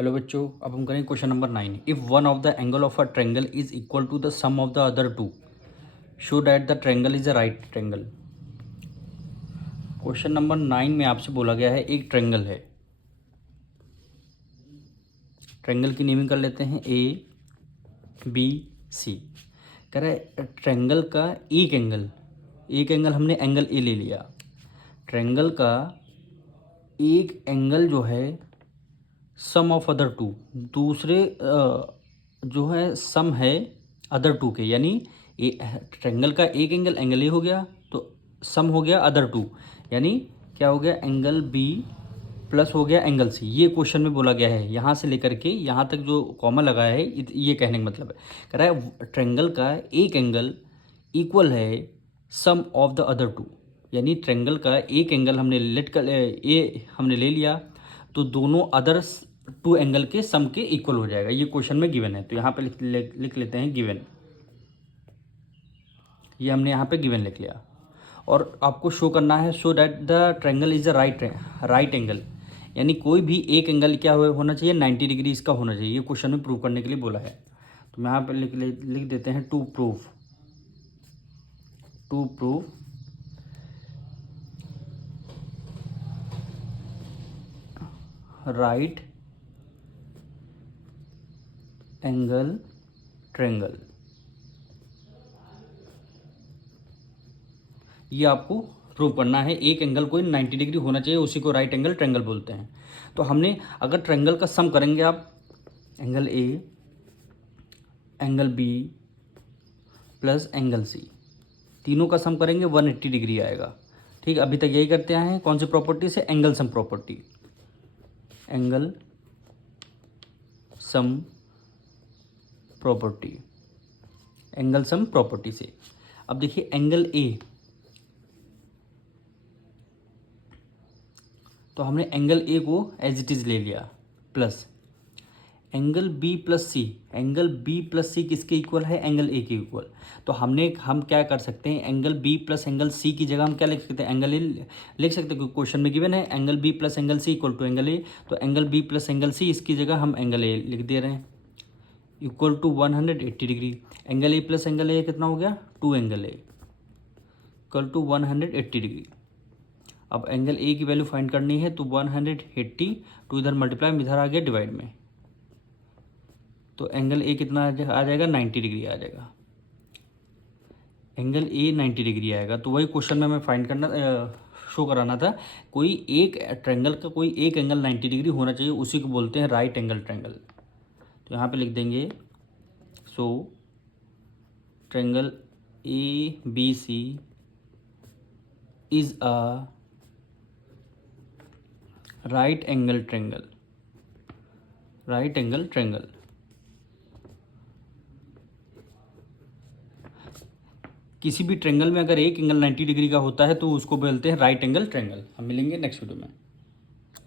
Hello बच्चों, अब हम करेंगे question number 9। If one of the angle of a triangle is equal to the some of the other to, show that the triangle is a right triangle. Question number 9 में आपसे बोला गया है एक ट्रायंगल है। ट्रायंगल की naming कर लेते हैं ए बी सी। कह रहा है ट्रायंगल का एक एंगल हमने एंगल ए ले लिया। ट्रायंगल का एक एंगल जो है सम ऑफ अदर टू, दूसरे जो है सम है अदर टू के, यानी ट्रायंगल का एक एंगल एंगल ए हो गया तो सम हो गया अदर टू, यानी क्या हो गया एंगल बी प्लस हो गया एंगल सी। ये क्वेश्चन में बोला गया है, यहाँ से लेकर के यहाँ तक जो कॉमन लगाया है ये कहने का मतलब है। कह रहा है ट्रायंगल का एक एंगल इक्वल है सम ऑफ द अदर टू, यानी ट्रायंगल का एक एंगल हमने हमने ले लिया तो दोनों अदर टू एंगल के सम के इक्वल हो जाएगा। ये क्वेश्चन में गिवन है, तो यहाँ पे लिख लेते हैं गिवन। ये हमने यहाँ पे गिवन लिख लिया और आपको शो करना है show that the triangle is a right angle, यानी कोई भी एक एंगल क्या होना चाहिए 90 डिग्री इसका होना चाहिए। ये क्वेश्चन में प्रूव करने के लिए बोला है, तो मैं यहाँ पे लिख देते हैं to prove right angle triangle. ये आपको प्रूव करना है, एक एंगल कोई 90 डिग्री होना चाहिए, उसी को राइट एंगल ट्रायंगल बोलते हैं। तो हमने अगर ट्रायंगल का सम करेंगे आप, angle A angle B plus angle सी, तीनों का सम करेंगे 180 डिग्री आएगा। ठीक, अभी तक यही करते आए हैं। कौन सी प्रॉपर्टी से? Angle sum property, angle sum property, angle sum property से। अब देखिए एंगल ए, तो हमने एंगल ए को एज इट इज़ ले लिया प्लस एंगल बी प्लस सी। एंगल बी प्लस सी किसके इक्वल है? एंगल ए के इक्वल। तो हम क्या कर सकते हैं, एंगल बी प्लस एंगल सी की जगह हम क्या लिख सकते हैं? एंगल ए लिख सकते हैं, क्योंकि क्वेश्चन में गिवन है angle B plus angle C equal to angle A. तो angle B plus angle C, इसकी जगह हम एंगल ए लिख दे रहे हैं equal to 180 degree. Angle A plus angle A कितना हो गया? 2 angle A equal to 180 degree. अब एंगल ए की वैल्यू फाइंड करनी है, तो 180 टू इधर मल्टीप्लाई, इधर आ गया डिवाइड में, तो एंगल ए कितना आ जाएगा? 90 डिग्री आ जाएगा। एंगल ए 90 डिग्री आएगा। तो वही क्वेश्चन में हमें फाइंड करना शो कराना था, कोई एक ट्रायंगल का कोई एक एंगल 90 डिग्री होना चाहिए, उसी को बोलते हैं राइट एंगल ट्रायंगल। तो यहाँ पे लिख देंगे so triangle A B C is a right angle triangle, right angle triangle. किसी भी ट्रायंगल में अगर एक एंगल 90 डिग्री का होता है तो उसको बोलते हैं राइट एंगल ट्रायंगल। हम मिलेंगे नेक्स्ट वीडियो में।